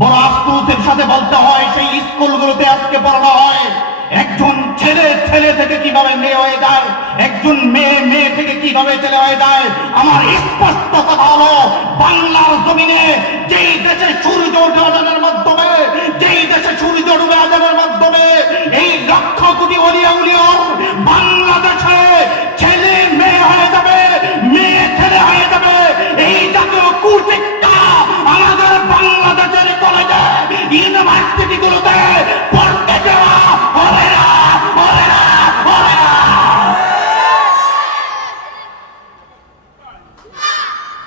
বড় আফসোসের সাথে বলতে হয়, সেই স্কুলগুলোতে আজকে পড়ানো হয়। একজন ছেলে ছেলে থেকে কীভাবে মেয়ে হয়ে যায়? একজন মেয়ে মেয়ে থেকে কীভাবে ছেলে হয়ে যায়? আমার স্পষ্ট কথা হলো, বাংলার জমিনে যেই দেশে সূর্য ওঠে আজানের মাধ্যমে, যেই দেশে সূর্য ডুবে আজানের মাধ্যমে, এই লক্ষ কোটি অলিয়া উলিয়র বাংলাদেশে ছেলে, মেয়ে হয়ে যাবে, মেয়ে, ছেলে হয়ে যাবে। এই জাতীয় কুচিক্কা আমাদের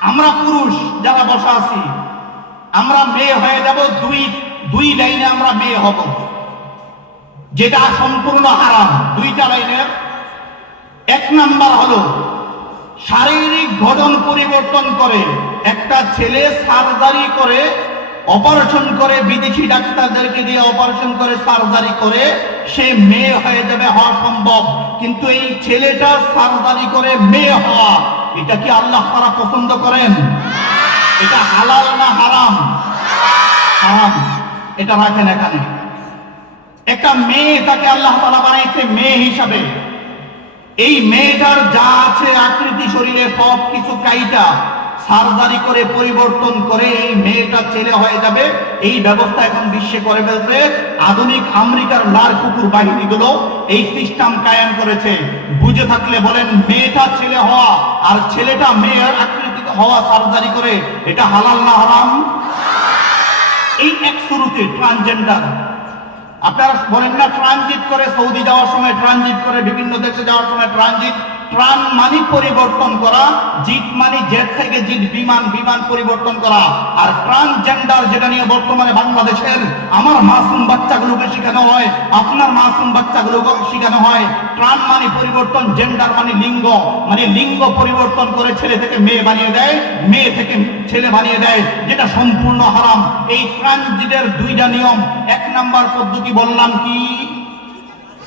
আমরা পুরুষ, যারা বসা আছি, আমরা মেয়ে হয়ে যাব দুই দুই লাইনে আমরা মেয়ে হব। যেটা সম্পূর্ণ হারাম, দুইটা লাইনের এক নাম্বার হলো, শারীরিক গঠন পরিবর্তন করে একটা ছেলে সার্জারি করে অপারেশন করে বিদেশি ডাক্তারদেরকে দিয়ে অপারেশন করে সার্জারি করে, সে মেয়ে হয়ে যাবে হওয়া সম্ভব। কিন্তু এই ছেলেটা সার্জারি করে মেয়ে হওয়া, এটা কি আল্লাহ তারা পছন্দ করেন? এটা হালাল না হারাম? হারাম। এটা রাখেন এখানে। একটা মেয়ে তাকে আল্লাহ তালা বানাইছে মেয়ে হিসাবে। এই মেয়েটার যা আছে আকৃতি শরীরে সব কিছু কাইটা। সার্জারি করে পরিবর্তন করে এই মেয়েটা ছেলে হয়ে যাবে। এই ব্যবস্থা এখন বিশ্বে করে ফেলছে। আধুনিক আমেরিকার লাল কুকুর বাহিনীগুলো এই সিস্টেম কায়েম করেছে। বুঝে থাকলে বলেন, মেয়েটা ছেলে হওয়া আর ছেলেটা মেয়ের আকৃতি হওয়া সার্জারি করে, এটা হালাল না হারাম? এই এক শুরুতে ট্রান্সজেন্ডার আপনারা বলেন না, ট্রানজিট করে সৌদি যাওয়ার সময় ট্রানজিট করে বিভিন্ন দেশে যাওয়ার সময় ট্রানজিট ট্রান মানি পরিবর্তন করা জিট মানি জেট থেকে জিট বিমান বিমান পরিবর্তন করা। আর ট্রান্সজেন্ডার যেটা নিয়ে বর্তমানে বাংলাদেশের, আমার মাসুম বাচ্চাগুলোকে শেখানো হয়, আপনার মাসুম বাচ্চাগুলোকে শেখানো হয়। ট্রান মানি পরিবর্তন, জেন্ডার মানে লিঙ্গ। মানে লিঙ্গ পরিবর্তন করে ছেলে থেকে মেয়ে বানিয়ে দেয়, মেয়ে থেকে ছেলে বানিয়ে দেয়, যেটা সম্পূর্ণ হারাম। এই ট্রানজিটের দুইটা নিয়ম, এক নাম্বার পদ্ধতি বললাম কি?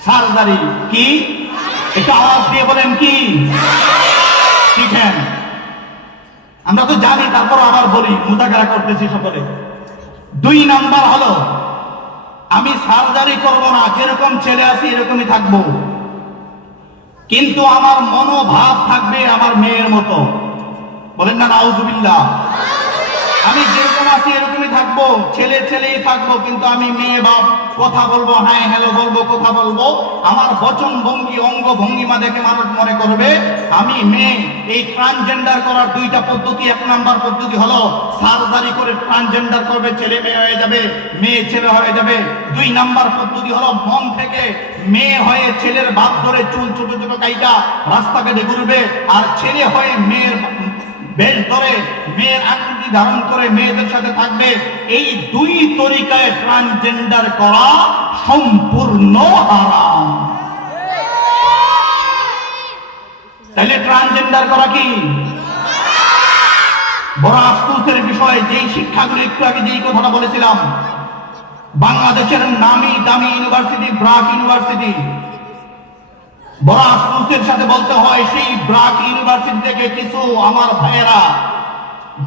সার্জারি। কি? এটা আওয়াজ দিয়ে বলেন কি? শিখেন। আমরা তো জানি, তারপর আবার বলি, মুজাকারা করতেছি সকলে। দুই নাম্বার হলো, আমি সার্জারি করব না যেরকম ছেলে আছি এরকমই থাকব। কিন্তু আমার মনোভাব থাকবে আমার মেয়ের মতো। বলেন না, নাউজুবিল্লাহ। আমি যেরকম আছি এরকমই থাকব, ছেলে ছেলেই থাকব, কিন্তু আমি মেয়ে বাপ, কথা বলব হ্যাঁ হ্যালো বলব, কথা বলব। আমার বচন ভঙ্গি অঙ্গ ভঙ্গিমা দেখে মানুষ মনে করবে, আমি মেয়ে, এই ট্রান্সজেন্ডার করার দুইটা পদ্ধতি, এক নাম্বার পদ্ধতি হলো, সার্জারি করে ট্রান্সজেন্ডার করবে, ছেলে মেয়ে হয়ে যাবে, মেয়ে ছেলে হয়ে যাবে। দুই নাম্বার পদ্ধতি হলো, মন থেকে মেয়ে হয়ে ছেলের বাপ ধরে চুল ছোট ছোট কাইটা রাস্তাঘাটে ঘুরবে, আর ছেলে হয়ে মেয়ের বেশ ধরে, মেয়ের আকৃতি ধারণ করে মেয়েদের সাথে থাকবে। এই দুই তরিকায় ট্রান্সজেন্ডার করা সম্পূর্ণ হারাম। তাহলে ট্রান্সজেন্ডার করা কি? বড় আফসোসের বিষয়, যেই শিক্ষাগুলো একটু আগে যেই কথাটা বলেছিলাম, বাংলাদেশের নামি দামি ইউনিভার্সিটি ব্রাক ইউনিভার্সিটি বড় আফসোসের সাথে বলতে হয়, সেই ব্রাক ইউনিভার্সিটি থেকে কিছু আমার ভাইয়েরা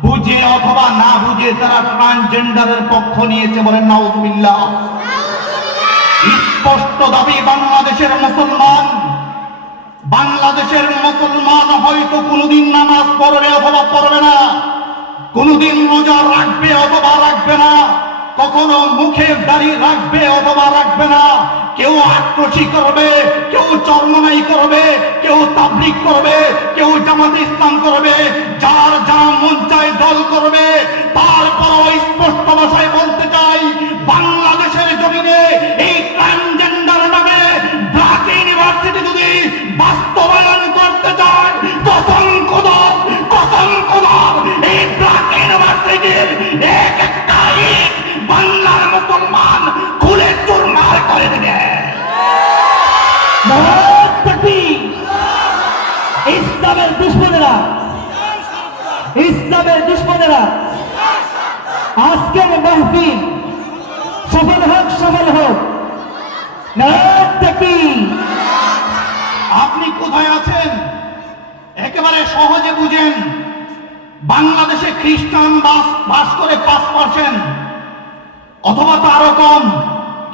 বুঝে অথবা না বুঝে তারা ট্রান্সজেন্ডারের পক্ষ নিয়েছে বলেন নাউজুবিল্লাহ। স্পষ্ট দাবি, বাংলাদেশের মুসলমান বাংলাদেশের মুসলমান হয়তো কোনোদিন নামাজ পড়বে অথবা পড়বে না, কোনোদিন রোজা রাখবে অথবা রাখবে না। কখনো মুখে দাড়ি রাখবে অথবা রাখবে না। কেউ আক্রোশী করবে, কেউ চর্মনাই করবে, কেউ তাবলিক করবে, কেউ জামাত ইসলাম করবে, যার যা মন চায় দল করবে। তারপরও স্পষ্ট ভাষায় বলতে চাই বাংলাদেশের ইসলামের দুশ্মনেরা। আজকের মাহফিল সফল হোক সফল হোক। আপনি কোথায় আছেন? একেবারে সহজে বুঝেন, বাংলাদেশে খ্রিস্টান বাস বাস করে পাঁচ পার্সেন্ট, অথবা তারও কম,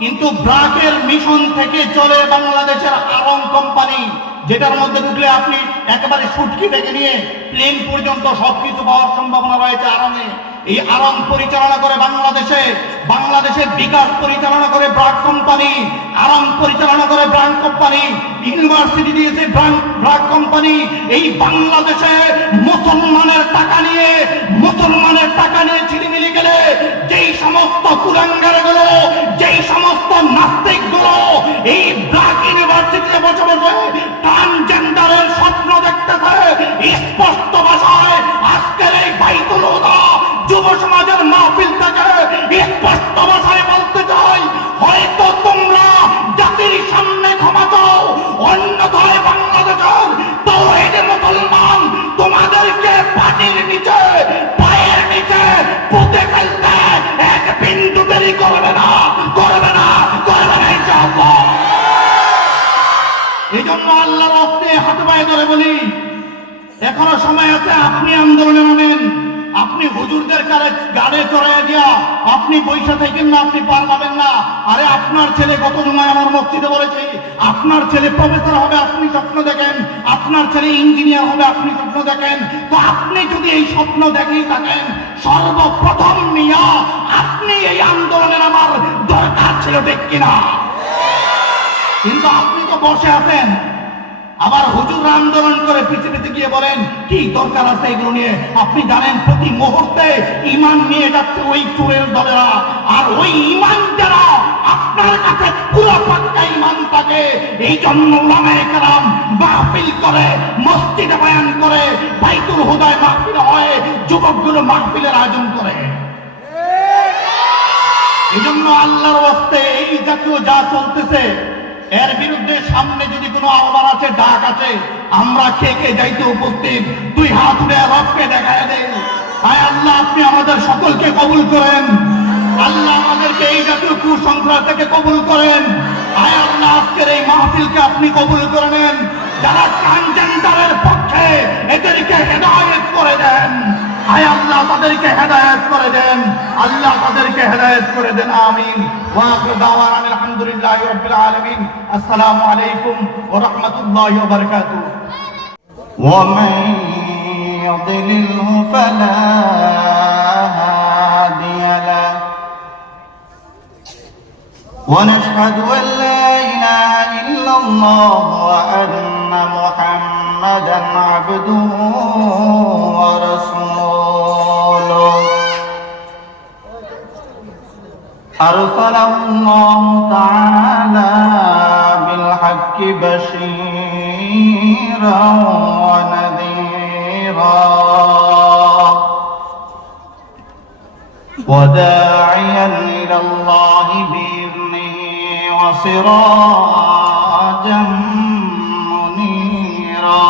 কিন্তু ব্রাকের মিশন থেকে চলে বাংলাদেশের আরং কোম্পানি। যেটার মধ্যে ঢুকলে আপনি একেবারে সুটকি থেকে নিয়ে প্লেন পর্যন্ত সব কিছু পাওয়ার সম্ভাবনা রয়েছে আরঙে এই আরাম পরিচালনা করে বাংলাদেশে, বাংলাদেশের বিকাশ পরিচালনা করে ব্রাক কোম্পানি আরং পরিচালনা করে ব্রান্ড কোম্পানি, ইউনিভার্সিটি দিয়েছে ব্রাক কোম্পানি। এই বাংলাদেশে মুসলমানের টাকা নিয়ে, মুসলমানের টাকা নিয়ে ছিলিমিলি গেলে যেই সমস্ত কুলাঙ্গারগুলো যেই সমস্ত নাস্তিকগুলো এই ব্রাক ইউনিভার্সিটিতে বসে বসে ট্রান্সজেন্ডারের স্বপ্ন দেখতেছে, স্পষ্ট ভাষায় আজকের এই বাইতুল হুদা যুব সমাজের মাহফিল থেকে স্পষ্ট ভাষায় বলতে চাই, হয়তো তোমরা জাতির সামনে ক্ষমা চাও, অন্যথায় বাংলাদেশের তৌহিদ মুসলমান তোমাদেরকে পানির নিচে, পায়ের নিচে পুঁতে ফেলতে এক বিন্দু দেরি করবে না করবে না করবে না ইনশাআল্লাহ। এই জন্য আল্লাহর হাতে পায়ে ধরে বলি, এখনও সময় আছে, আপনি আন্দোলনে নামেন। আপনি হুজুরদের গাড়ে চড়াইয়া দিয়া আপনি পয়সা থাকেন না, আপনি পার পাবেন না। আরে আপনার ছেলে গত জমায় আমার মসজিদে বলেছে, আপনার ছেলে প্রফেসর হবে, আপনি স্বপ্ন দেখেন। আপনার ছেলে ইঞ্জিনিয়ার হবে, আপনি স্বপ্ন দেখেন। তো আপনি যদি এই স্বপ্ন দেখেই থাকেন, সর্বপ্রথম নিয়া আপনি এই আন্দোলনের আমার দরকার ছিল ঠিক কিনা? কিন্তু আপনি তো বসে আছেন। আবার হুজুর আন্দোলন করে পৃথিবীতে গিয়ে বলেন কি দরকার আছে এগুলো নিয়ে? আপনি জানেন প্রতি মুহূর্তে ইমান নিয়ে যাচ্ছে ওই চোরের দলেরা। আর ওই ইমান যারা আপনার কাছে পুরো পাক্কা ইমান থাকে এই জন্য কেরাম মাহফিল করে মসজিদে বয়ান করে বাইতুল হুদায় মাহফিল হয় যুবকগুলো মাহফিলের আয়োজন করে। এই জন্য আল্লাহর ওয়াস্তে এই জাতীয় যা চলতেছে এর বিরুদ্ধে সামনে যদি কোনো আহ্বান আছে, ডাক আছে, আমরা কে কে যাইতে উপস্থিত? তুই হাত উঠে রবকে দেখায় দে আয় আল্লাহ, আপনি আমাদের সকলকে কবুল করেন। আল্লাহ আমাদেরকে এই জাতীয় কুসংস্কার থেকে কবুল করেন। আয় আল্লাহ, আজকের এই মাহফিলকে আপনি কবুল করে নেন। যারা ট্রান্সজেন্ডারের পক্ষে এদেরকে হেদায়ত করে দেন। হায় আল্লাহ তাদেরকে হেদায়েত করে দেন আল্লাহ তাদেরকে হেদায়েত করে দেন আমিন ওয়া আখির দাওয়ানা আলহামদুলিল্লাহি রাব্বিল আলামিন আসসালামু আলাইকুম ওয়া রাহমাতুল্লাহি ওয়া বারাকাতু ওয়া মান ইয়াদিলহু ফালা হাদিয়া লা ওয়া নাশহাদু আন লা ইলাহা ইল্লাল্লাহ ওয়া আন্না মুহাম্মাদান أرسله الله تعالى بالحق بشيرا ونذيرا. وداعيا إلى الله بإذنه وسراجا منيرا.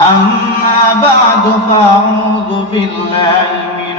أما بعد فأعوذ بالله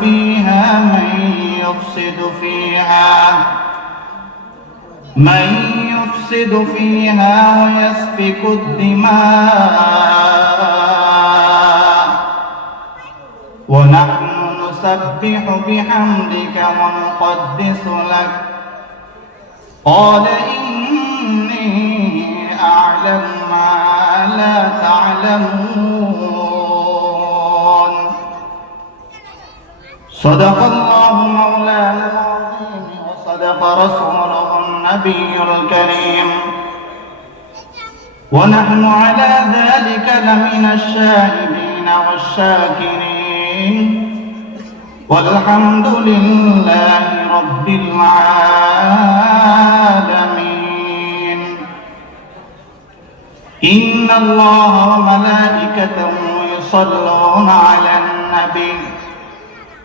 فيها من يفسد فيها من يفسد فيها ويسفك الدماء. ونحن نسبح بحمدك ونقدس لك. قال إني أعلم صدق الله مولانا العظيم وصدق رسوله النبي الكريم. ونحن على ذلك لمن الشاهدين والشاكرين. والحمد لله رب العالمين. إن الله وملائكته يصلون على النبي.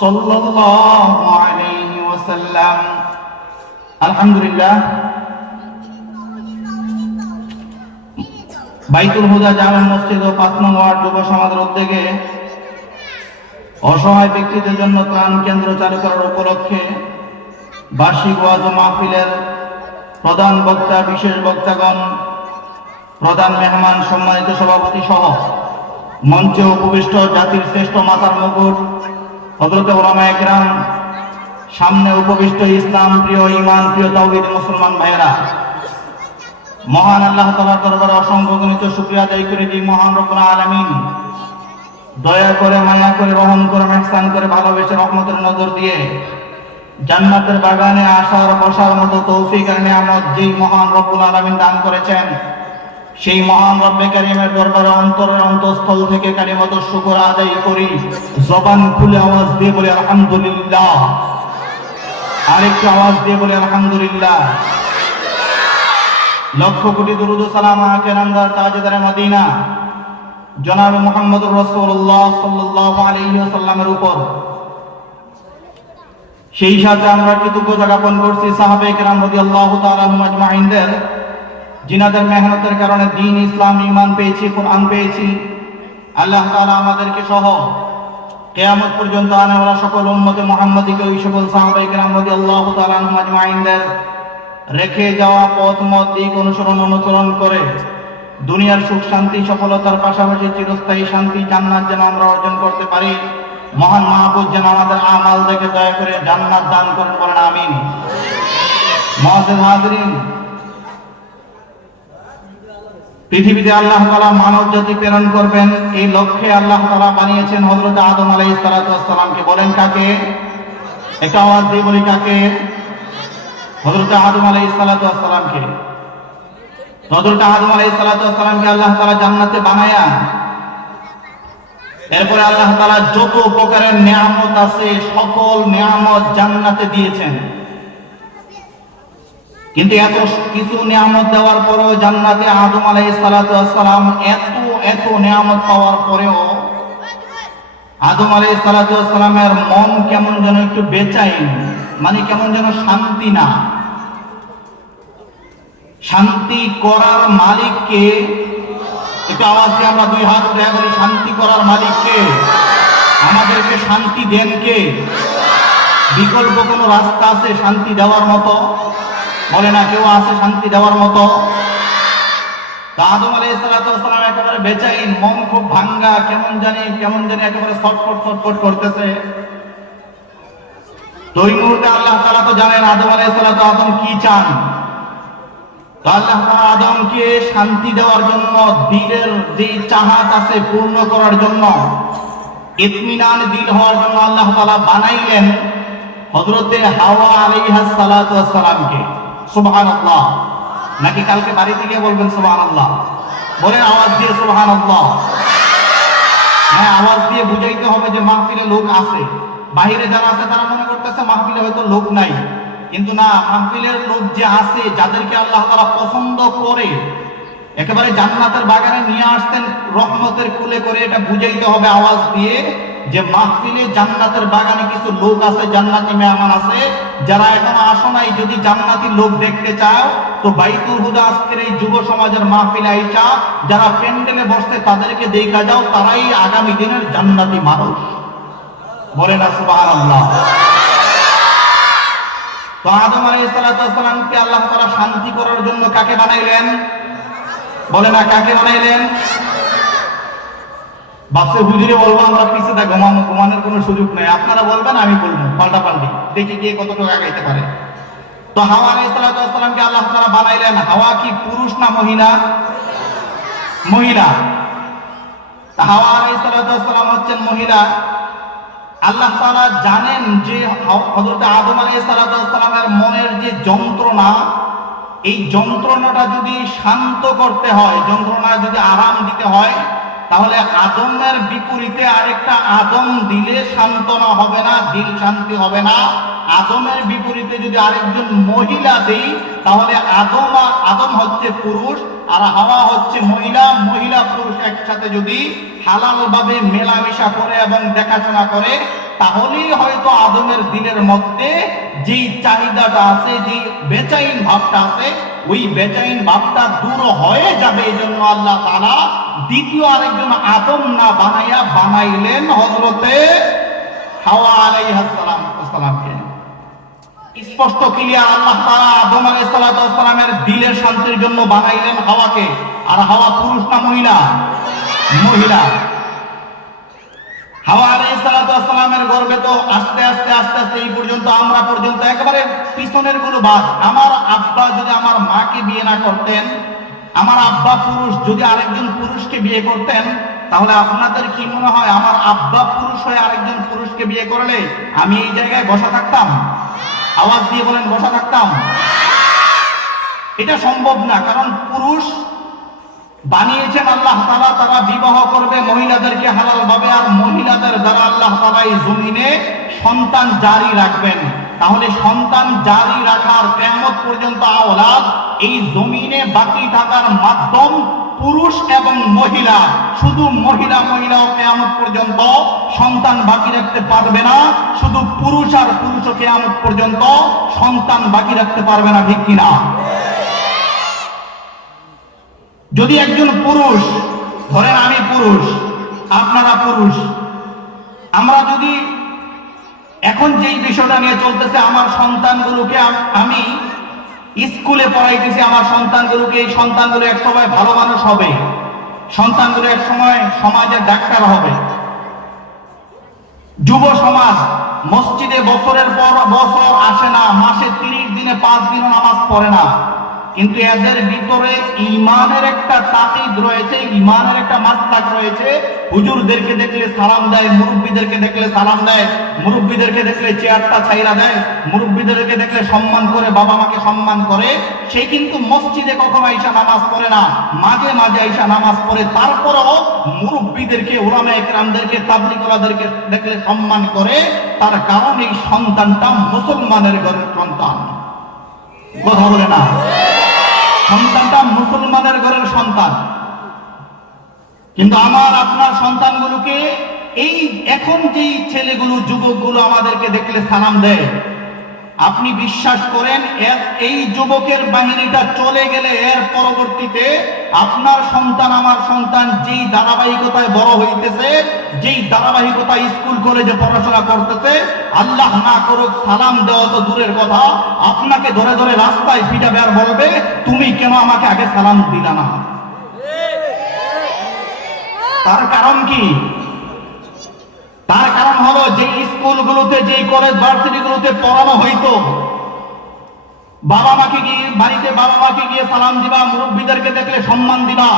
সাল্লাল্লাহু আলাইহি আলহামদুলিল্লাহ। বাইতুল হুদা জামা মসজিদ ও পাঁচ উদ্যোগে অসহায় ব্যক্তিদের জন্য ত্রাণ কেন্দ্র চালু করার উপলক্ষে বার্ষিক ওয়াজ মাহফিলের প্রধান বক্তা, বিশেষ বক্তাগণ, প্রধান মেহমান, সম্মানিত সভাপতি সহ মঞ্চে উপবিষ্ট জাতির শ্রেষ্ঠ মাতার মুকুট হজরত সামনে উপবিষ্ট ইসলাম প্রিয় ইমান প্রিয় তৌহিদ মুসলমান ভাইয়েরা, মহান আল্লাহ তালার দরবারে অসংখ্য গণিত শুক্রিয়া আদায় করে দিই, মহান রব্বুল আলামিন। দয়া করে, মায়া করে, রহম করে, মেহসান করে, ভালোবেসে রহমতের নজর দিয়ে জান্নাতের বাগানে আসার, বসার মতো তৌফিক আর নিয়ামত যেই মহান রব্বুল আলামিন দান করেছেন সেই মহান রব্বে কারিমের দরবারে অন্তরের অন্তঃস্থল থেকে কারিমত শুকর আদায় করি। জবান খুলে আওয়াজ দিয়ে বলি, আলহামদুলিল্লাহ। আরেকটু আওয়াজ দিয়ে বলি, আলহামদুলিল্লাহ। লক্ষ কোটি দুরুদ সালাম কেরামদার তাজদারে মদিনা। জনাব মুহাম্মদুর রাসূলুল্লাহ সাল্লাল্লাহু আলাইহি ওয়াসাল্লামের উপর। সেই সাথে আমরা কৃতজ্ঞতা জ্ঞাপন করছি সাহাবে কেরাম তাআলা আনহুম আজমাইনদের। জিনাদের মেহনতের কারণে দিন ইসলাম ইমান পেয়েছি, কোরআন পেয়েছি। আল্লাহ তালা আমাদেরকে সহ কেয়ামত পর্যন্ত আনেওয়ালা সকল উম্মতে মুহাম্মাদিকে ওই সকল সাহাবে কেরাম রাদিয়াল্লাহু তাআলা আনহুম রেখে যাওয়া পথ, মত, দিক অনুসরণ অনুসরণ করে দুনিয়ার সুখ, শান্তি, সফলতার পাশাপাশি চিরস্থায়ী শান্তি, জান্নাত যেন আমরা অর্জন করতে পারি। মহান মাহবুব যেন আমাদের আমাল দেখে দয়া করে জান্নাত দান করেন বলেন আমিন। মহাজেদ হাজরিন পৃথিবীতে আল্লাহ তালা মানব জাতি প্রেরণ করবেন। এই লক্ষ্যে আল্লাহ তালা বানিয়েছেন হজরত আদম আলাই সালাতামকে বলেন কাকে? একটা আওয়াজ দিয়ে বলি কাকে? হজরত আদম আলাই সালাতামকে হজরত আদম আলাই সালাতামকে আল্লাহ তালা জান্নাতে বানায়া, এরপরে আল্লাহ তালা যত প্রকারের নিয়ামত আছে, সকল নিয়ামত জান্নাতে দিয়েছেন। কিন্তু এত কিছু নিয়ামত দেওয়ার পরেও জান্নাতে আদম আলাই সালাতাম এত এত নিয়ামত পাওয়ার পরেও আদম আলাই সালাতামের মন কেমন যেন একটু বেচাইন মানে কেমন যেন শান্তি না। শান্তি করার মালিককে, একটু আওয়াজ দিয়ে আমরা দুই হাত উঠে বলি, শান্তি করার মালিককে, আমাদেরকে শান্তি দেন কে? বিকল্প কোনো রাস্তা আছে শান্তি দেওয়ার মতো? বলে না, কেউ আছে শান্তি দেওয়ার মতো? আদম একেবারে মন খুব ভাঙ্গা, কেমন জানি কেমন জানি একেবারে ছটফট করতেছে। মুহূর্তে আল্লাহ তালা তো জানেন আদম আদম কি চান। আদমকে শান্তি দেওয়ার জন্য, দিলের যে চাহাত আছে পূর্ণ করার জন্য, ইতমিনান দিল হওয়ার জন্য আল্লাহ বানাইলেন হযরতে হাওয়া আলাইহা সালাতু সালামকে সুবহানাল্লাহ। নাকি কালকে বাড়িতে গিয়ে বলবেন সুবহানাল্লাহ? বলেন আওয়াজ দিয়ে সুবহানাল্লাহ। হ্যাঁ আওয়াজ দিয়ে বুঝাইতে হবে যে মাহফিলে লোক আছে। বাহিরে যারা আছে, তারা মনে করতেছে মাহফিলে হয়তো লোক নাই। কিন্তু না, মাহফিলের লোক যে আছে, যাদেরকে আল্লাহ তারা পছন্দ করে একেবারে জান্নাতের বাগানে নিয়ে আসতেন, রহমতের কুলে করে এটা বুঝাইতে হবে আওয়াজ দিয়ে যে মাহফিলে জান্নাতের বাগানে কিছু লোক আছে, জান্নাতি মেহমান আছে, যারা এখনও আসো নাই, যদি জান্নাতি লোক দেখতে চাও, তো বাইতুল হুদা আজকের এই যুব সমাজের মাহফিলে আইসা, যারা প্যান্ডেলে বসতে তাদেরকে দেখা যাও, তারাই আগামী দিনের জান্নাতি মানুষ। বলে না, সুবহানাল্লাহ। তো আদম আলাইহিস সালামকে আল্লাহ তাআলা শান্তি করার জন্য কাকে বানাইলেন? বলে না, কাকে বানাইলেন? বাপসে হুজুরে বলব, আমরা পিছে দা ঘুমানো, ঘুমানোর কোনো সুযোগ নেই। আপনারা বলবেন, আমি বলব পাল্টা পাল্টি দেখি কে কতটুকু আগাইতে পারে। তো হাওয়া আল্লাহ তাআলা বানাইলেন। হাওয়া কি পুরুষ না মহিলা? মহিলা। হাওয়া আলাইহিস সালাম হচ্ছেন মহিলা। আল্লাহ তাআলা জানেন যে হযরত আদম আলাইহিস সালামের মনের যে যন্ত্রণা এই যন্ত্রণাটা যদি শান্ত করতে হয় যন্ত্রণা যদি আরাম দিতে হয়, তাহলে আদমের বিপরীতে আরেকটা আদম দিলে সান্ত্বনা হবে না, দিল শান্তি হবে না। আদমের বিপরীতে যদি আরেকজন মহিলা দেই, তাহলে আদম আর, আদম হচ্ছে পুরুষ আর হাওয়া হচ্ছে মহিলা। মহিলা পুরুষ একসাথে যদি হালাল ভাবে মেলামেশা করে এবং দেখাশোনা করে তাহলেই হয়তো আদমের দিনের মধ্যে যেই চাহিদাটা আছে যে বেচাইন ভাবটা আছে, ওই বেচাইন ভাবটা দূর হয়ে যাবে এই জন্য আল্লাহ তারা দ্বিতীয় আরেকজন আদম না বানাইয়া বানাইলেন হজরতে হাওয়া আলাইহিস সালাম, সালামকে। স্পষ্ট, ক্লিয়ার, আল্লাহ তাআলা আদম আলাইহিস সালামের দিলের শান্তির জন্য বানাইলেন হাওয়াকে। আর হাওয়া পুরুষ না মহিলা? মহিলা। হাওয়া সালামের গর্ভে তো আস্তে আস্তে আস্তে আস্তে এই পর্যন্ত, আমরা পর্যন্ত পিছনের আমার আব্বা যদি আমার মাকে বিয়ে না করতেন, আমার আব্বা পুরুষ যদি আরেকজন পুরুষকে বিয়ে করতেন, তাহলে আপনাদের কি মনে হয় আমার আব্বা পুরুষ হয়ে আরেকজন পুরুষকে বিয়ে করলে আমি এই জায়গায় বসা থাকতাম? আওয়াজ দিয়ে বলেন, বসা থাকতাম? এটা সম্ভব না, কারণ পুরুষ বানিয়েছেন আল্লাহ তারা তারা বিবাহ করবে, মহিলাদেরকে হালাল ভাবে, আর মহিলাদের দ্বারা আল্লাহ তারা এই জমিনে সন্তান জারি রাখবেন। তাহলে সন্তান জারি রাখার কেমত পর্যন্ত আওলাদ এই জমিনে বাকি থাকার মাধ্যম পুরুষ এবং মহিলা। শুধু মহিলা, মহিলাও কেয়ামত পর্যন্ত সন্তান বাকি রাখতে পারবে না। শুধু পুরুষ আর পুরুষও কেয়ামত পর্যন্ত সন্তান বাকি রাখতে পারবে না, ঠিক কিনা? যদি একজন পুরুষ, ধরেন আমি পুরুষ, আপনারা পুরুষ, আমরা যদি এখন যেই বিষয়টা নিয়ে চলতেছে, আমার সন্তানগুলোকে আম- স্কুলে পড়াইতেছি, আমার সন্তানগুলোকে, এই সন্তানগুলো এক সময় ভালো মানুষ হবে, সন্তানগুলো এক সময় সমাজের ডাক্তার হবে। যুব সমাজ, মসজিদে বছরের পর বছর আসে না, মাসে তিরিশ দিনে পাঁচ দিনও নামাজ পড়ে না। কিন্তু এদের ভিতরে ইমানের একটা তাকিদ রয়েছে ইমানের একটা মাস্তাক রয়েছে। হুজুরদেরকে দেখলে সালাম দেয়, মুরব্বীদেরকে দেখলে সালাম দেয়, মুরব্বীদেরকে দেখলে চেয়ারটা ছাইরা দেয়, মুরব্বীদেরকে দেখলে সম্মান করে, বাবা মাকে সম্মান করে। সে কিন্তু মসজিদে কখনো আইসা নামাজ পড়ে না, মাঝে মাঝে আইসা নামাজ পড়ে। তারপরেও মুরব্বীদেরকে ওলামা একরামদেরকে, তাবলিগলাদেরকে দেখলে সম্মান করে। তার কারণ এই সন্তানটা মুসলমানের ঘরের সন্তান। কথা বলে না? সন্তানটা মুসলমানের ঘরের সন্তান। কিন্তু আমার, আপনার সন্তানগুলোকে এই এখন যেই ছেলেগুলো, যুবকগুলো আমাদেরকে দেখলে সালাম দেয় আপনি বিশ্বাস করেন এই যুবকের বাহিনীটা চলে গেলে এর পরবর্তীতে আপনার সন্তান, আমার সন্তান যেই ধারাবাহিকতায় বড় হইতেছে, যেই ধারাবাহিকতায় স্কুল, কলেজে পড়াশোনা করতেছে, আল্লাহ না করুক সালাম দেওয়া তো দূরের কথা, আপনাকে ধরে ধরে রাস্তায় পিটাবে আর বলবে, তুমি কেন আমাকে আগে সালাম দিলা না? তার কারণ কি? তার কারণ হলো যে স্কুলগুলোতে, যে কলেজ ভার্সিটিগুলোতে পড়ানো হইতো বাবা মাকে গিয়ে, বাড়িতে বাবা মাকে গিয়ে সালাম দিবা, মুরব্বীদেরকে দেখলে সম্মান দিবা।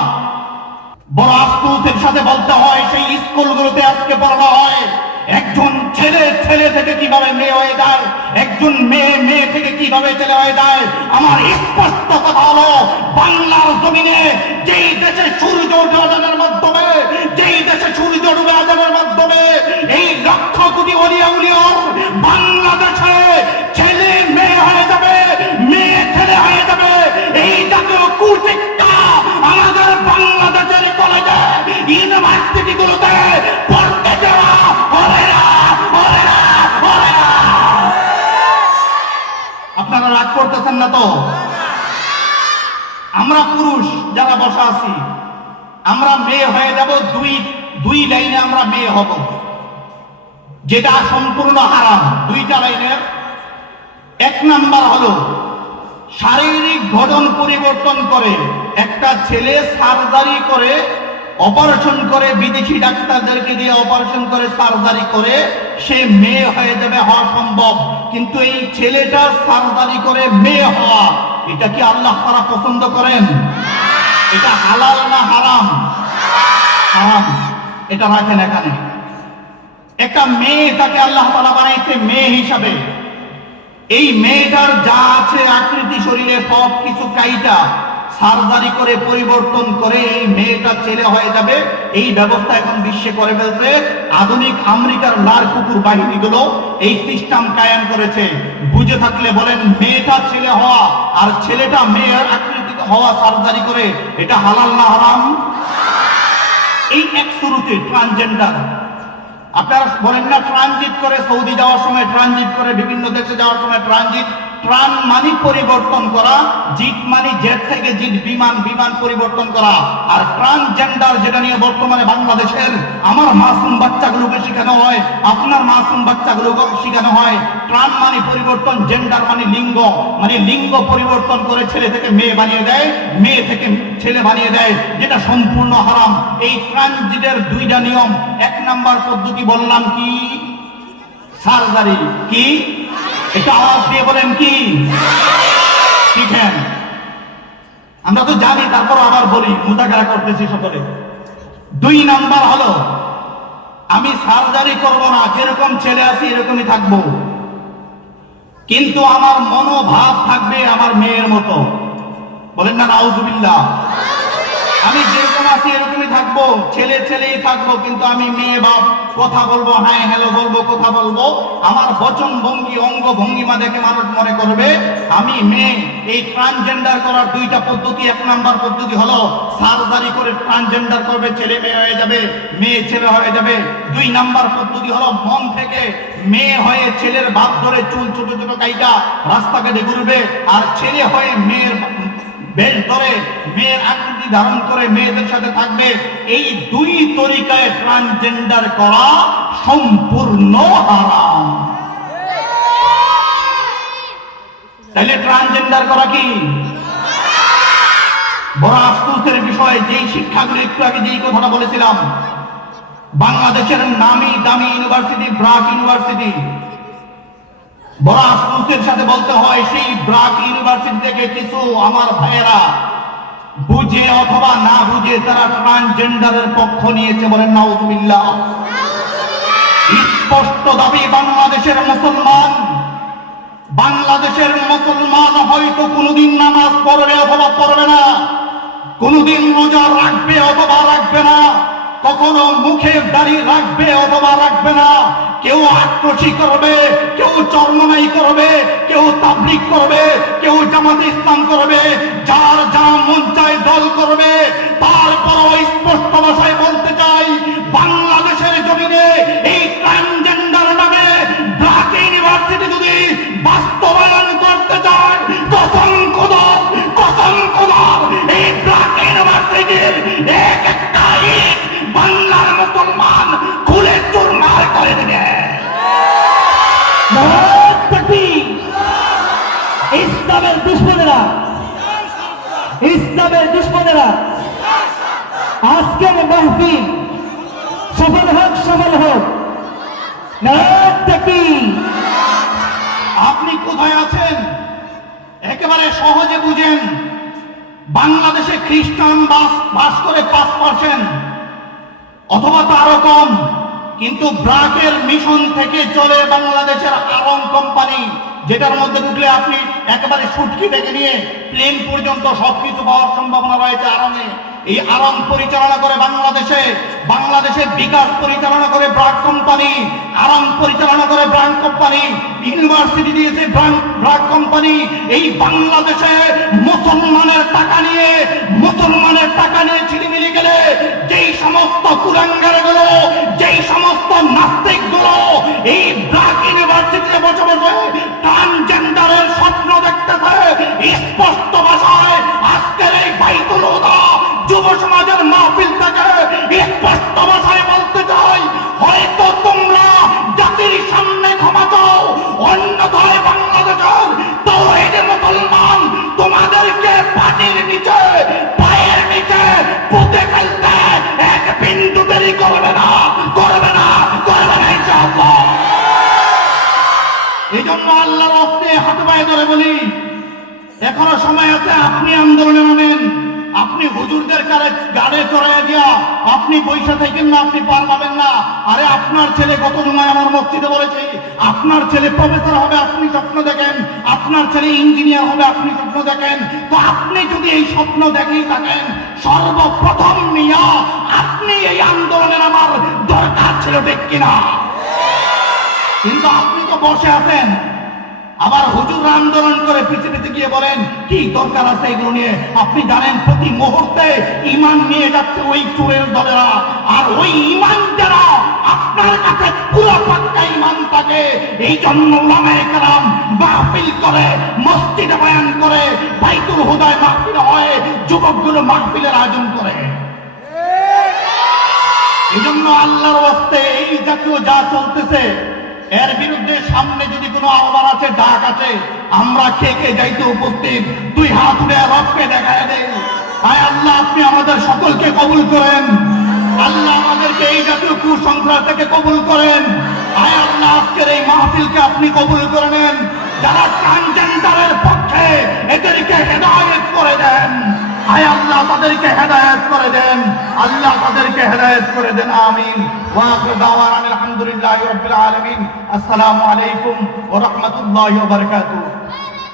বড় আফসোসের সাথে বলতে হয়, সেই স্কুলগুলোতে আজকে পড়ানো হয়। একজন ছেলে ছেলে থেকে কীভাবে মেয়ে হয়ে যায়? একজন মেয়ে মেয়ে থেকে কীভাবে ছেলে হয়ে যায়? আমার স্পষ্ট কথা হলো, বাংলার জমিনে যেই দেশে সূর্য ওঠে আজানের মাধ্যমে, যেই দেশে সূর্য ডুবে আজানের মাধ্যমে কোটি অলিয়া উলিয়র বাংলাদেশে ছেলে মেয়ে হয়ে যাবে, মেয়ে ছেলে হয়ে যাবে। এই জাতীয় কুচিক্কা আমাদের বাংলাদেশের কলেজে ইউনিভার্সিটি গুলোতে পড়তে দেওয়া হবে আপনারা রাগ করতেছেন না তো? আমরা পুরুষ যারা বসা আছি, আমরা মেয়ে হয়ে যাব, দুই দুই লাইনে আমরা মেয়ে হব। যেটা সম্পূর্ণ হারাম, দুইটা লাইনের। এক নাম্বার হলো, শারীরিক গঠন পরিবর্তন করে একটা ছেলে সার্জারি করে, অপারেশন করে, বিদেশি ডাক্তারদেরকে দিয়ে অপারেশন করে, সার্জারি করে, সে মেয়ে হয়ে যাবে হওয়া সম্ভব। কিন্তু এই ছেলেটা সার্জারি করে মেয়ে হওয়া, এটা কি আল্লাহ তারা পছন্দ করেন? এটা হালাল না হারাম? হারাম। এটা রাখেন এখানে। একটা মেয়ে তাকে আল্লাহ তালা বানাইছে মেয়ে হিসাবে। এই মেয়েটার যা আছে আকৃতি শরীরে সব কিছু কাইটা সার্জারি করে পরিবর্তন করে এই মেয়েটা ছেলে হয়ে যাবে, এই ব্যবস্থা এখন বিশ্বে করে ফেলছে। আধুনিক আমেরিকার লার কুকুর বাহিনীগুলো এই সিস্টেম কায়েম করেছে। বুঝে থাকলে বলেন, মেয়েটা ছেলে হওয়া আর ছেলেটা মেয়ের আকৃতি হওয়া সার্জারি করে, এটা হালাল না হারাম? এই এক শুরুতে ট্রান্সজেন্ডার আপনারা বলেন না ট্রানজিট করে সৌদি যাওয়ার সময় ট্রানজিট করে বিভিন্ন দেশে যাওয়ার সময় ট্রানজিট ট্রান মানি পরিবর্তন করা জিট মানি জেট থেকে জিট বিমান বিমান পরিবর্তন করা। আর ট্রান্সজেন্ডার যেটা নিয়ে বর্তমানে বাংলাদেশের, আমার মাসুম বাচ্চাগুলোকে শেখানো হয়, আপনার মাসুম বাচ্চাগুলোকে শেখানো হয়। ট্রান মানে পরিবর্তন, জেন্ডার মানে লিঙ্গ মানে লিঙ্গ পরিবর্তন করে ছেলে থেকে মেয়ে বানিয়ে দেয়, মেয়ে থেকে ছেলে বানিয়ে দেয়, যেটা সম্পূর্ণ হারাম। এই ট্রানজিটের দুইটা নিয়ম, এক নাম্বার পদ্ধতি বললাম কি? সার্জারি। কি? এটা আওয়াজ দিয়ে বলেন কি? শিখেন। আমরা তো জানি তারপর আবার বলি, মুজাকারা করতেছি সকলে। দুই নাম্বার হলো, আমি সার্জারি করব না, যেরকম ছেলে আছি এরকমই থাকব। কিন্তু আমার মনোভাব থাকবে আমার মেয়ের মতো। বলেন না, নাউজুবিল্লাহ। আমি যেরকম আছি, এরকমই থাকব। ছেলে ছেলেই থাকব, কিন্তু আমি মেয়ে বাপ, কথা বলব হ্যাঁ হ্যালো বলব, কথা বলব। আমার বচন ভঙ্গি, অঙ্গ ভঙ্গিমা দেখে মানুষ মনে করবে, আমি মেয়ে। এই ট্রান্সজেন্ডার করার দুইটা পদ্ধতি, এক নাম্বার পদ্ধতি হলো সার্জারি করে ট্রান্সজেন্ডার করবে, ছেলে মেয়ে হয়ে যাবে, মেয়ে ছেলে হয়ে যাবে। দুই নাম্বার পদ্ধতি হলো, মন থেকে মেয়ে হয়ে ছেলের বাপ ধরে চুল ছোট ছোট কাইটা রাস্তাঘাটে ঘুরবে, আর ছেলে হয়ে মেয়ের বেশ ধরে মেয়ের আকৃতি ধারণ করে মেয়েদের সাথে থাকবে, এই দুই তরিকায় ট্রান্সজেন্ডার করা সম্পূর্ণ হারাম। তাহলে ট্রান্সজেন্ডার করা কি? বড় আফসোসের বিষয়, যেই শিক্ষাগুলো একটু আগে যেই কথাটা বলেছিলাম, বাংলাদেশের নামি দামি ইউনিভার্সিটি ব্রাক ইউনিভার্সিটি বড় আফসোসের সাথে বলতে হয়, সেই ব্রাক ইউনিভার্সিটি থেকে কিছু আমার ভাইয়েরা বুঝে অথবা না বুঝে তারা ট্রান্সজেন্ডারের পক্ষ নিয়েছে বলেন নাউজুবিল্লাহ। স্পষ্ট দাবি, বাংলাদেশের মুসলমান বাংলাদেশের মুসলমান হয়তো কোনোদিন নামাজ পড়বে অথবা পড়বে না, কোনোদিন রোজা রাখবে অথবা রাখবে না। কখনো মুখে দাড়ি রাখবে অথবা রাখবে না। কেউ আক্রোশী করবে, কেউ চর্মনাই করবে, কেউ তাবলিক করবে, কেউ জামাত ইসলাম করবে, যার যা মন চায় দল করবে সহজে বুঝেন। বাংলাদেশে খ্রিস্টান বাস বাস করে পাঁচ পার্সেন্ট অথবা তারও কম, কিন্তু ব্রাকের মিশন থেকে চলে বাংলাদেশের আরং কোম্পানি, যেটার মধ্যে ঢুকলে আপনি একেবারে সুটকি থেকে নিয়ে প্লেন পর্যন্ত সবকিছু পাওয়ার সম্ভাবনা রয়েছে আরামে এই আরাম পরিচালনা করে বাংলাদেশে, বাংলাদেশের বিকাশ পরিচালনা করে ব্রাক কোম্পানি, আরাম পরিচালনা করে ব্র্যান্ড কোম্পানি, ইউনিভার্সিটি দিয়েছে ব্রাক কোম্পানি। এই বাংলাদেশে মুসলমানের টাকা নিয়ে, মুসলমানের টাকা নিয়ে ছিলিমিলি গেলে, যেই সমস্ত কুলাঙ্গারগুলো যেই সমস্ত নাস্তিকগুলো এই ব্রাক ইউনিভার্সিটিতে বসে বসে ট্রান্সজেন্ডারের স্বপ্ন দেখতেছে স্পষ্ট ভাষায় আজকের এই বাইতুল হুদা স্পষ্ট বলতে চাই, হয়তো তোমরা জাতির সামনে ক্ষমা চাও, অন্যথায় বাংলাদেশের তৌহিদ মুসলমান তোমাদেরকে পানির নিচে, পায়ের নিচে পুঁতে ফেলতে এক বিন্দু দেরি করবে না করবে না করবে না ইনশাআল্লাহ। এই জন্য আল্লাহর হস্তে হাতে পায়ে ধরে বলি, এখনও সময় আছে, আপনি আন্দোলনে নামেন। আপনি হুজুরদের কারে গাড়ে চড়াইয়া দিয়া আপনি পয়সা থাকেন না, আপনি পার পাবেন না। আরে আপনার ছেলে গত জমায় আমার মসজিদে বলেছে, আপনার ছেলে প্রফেসর হবে, আপনি স্বপ্ন দেখেন। আপনার ছেলে ইঞ্জিনিয়ার হবে, আপনি স্বপ্ন দেখেন। তো আপনি যদি এই স্বপ্ন দেখেই থাকেন, সর্বপ্রথম মিয়া, আপনি এই আন্দোলনের আমার দরকার ছিল ঠিক কিনা? কিন্তু আপনি তো বসে আছেন। আবার হুজুর আন্দোলন করে পৃথিবীতে গিয়ে বলেন কি দরকার আছে এগুলো নিয়ে? আপনি জানেন প্রতি মুহূর্তে ইমান নিয়ে যাচ্ছে ওই চোরের দলেরা। আর ওই ইমান যারা আপনার কাছে পুরো পাক্কা ইমান থাকে এই জন্য কেরাম মাহফিল করে মসজিদে বয়ান করে বাইতুল হুদায় মাহফিল হয় যুবকগুলো মাহফিলের আয়োজন করে। এজন্য আল্লাহর ওয়াস্তে এই জাতীয় যা চলতেছে এর বিরুদ্ধে সামনে যদি কোনো আহ্বান আছে, ডাক আছে, আমরা কে কে যাইতে উপস্থিত। দুই হাত উঠে রবকে দেখায় দেয় আয় আল্লাহ, আপনি আমাদের সকলকে কবুল করেন। আল্লাহ আমাদেরকে এই জাতীয় কুসংস্কার থেকে কবুল করেন। আয় আল্লাহ, আজকের এই মাহফিলকে আপনি কবুল করে নেন। যারা ট্রান্সজেন্ডারের পক্ষে এদেরকে হেদায়ত করে দেন। আয় আল্লাহ, তাদেরকে হেদায়েত করে দেন। আল্লাহ তাদেরকে হেদায়েত করে দেন, আমিন। ওয়া আখিরু দাওয়ানা আলহামদুলিল্লাহি রাব্বিল আলামিন। আসসালামু আলাইকুম ওয়া রাহমাতুল্লাহি ওয়া বারাকাতুহু।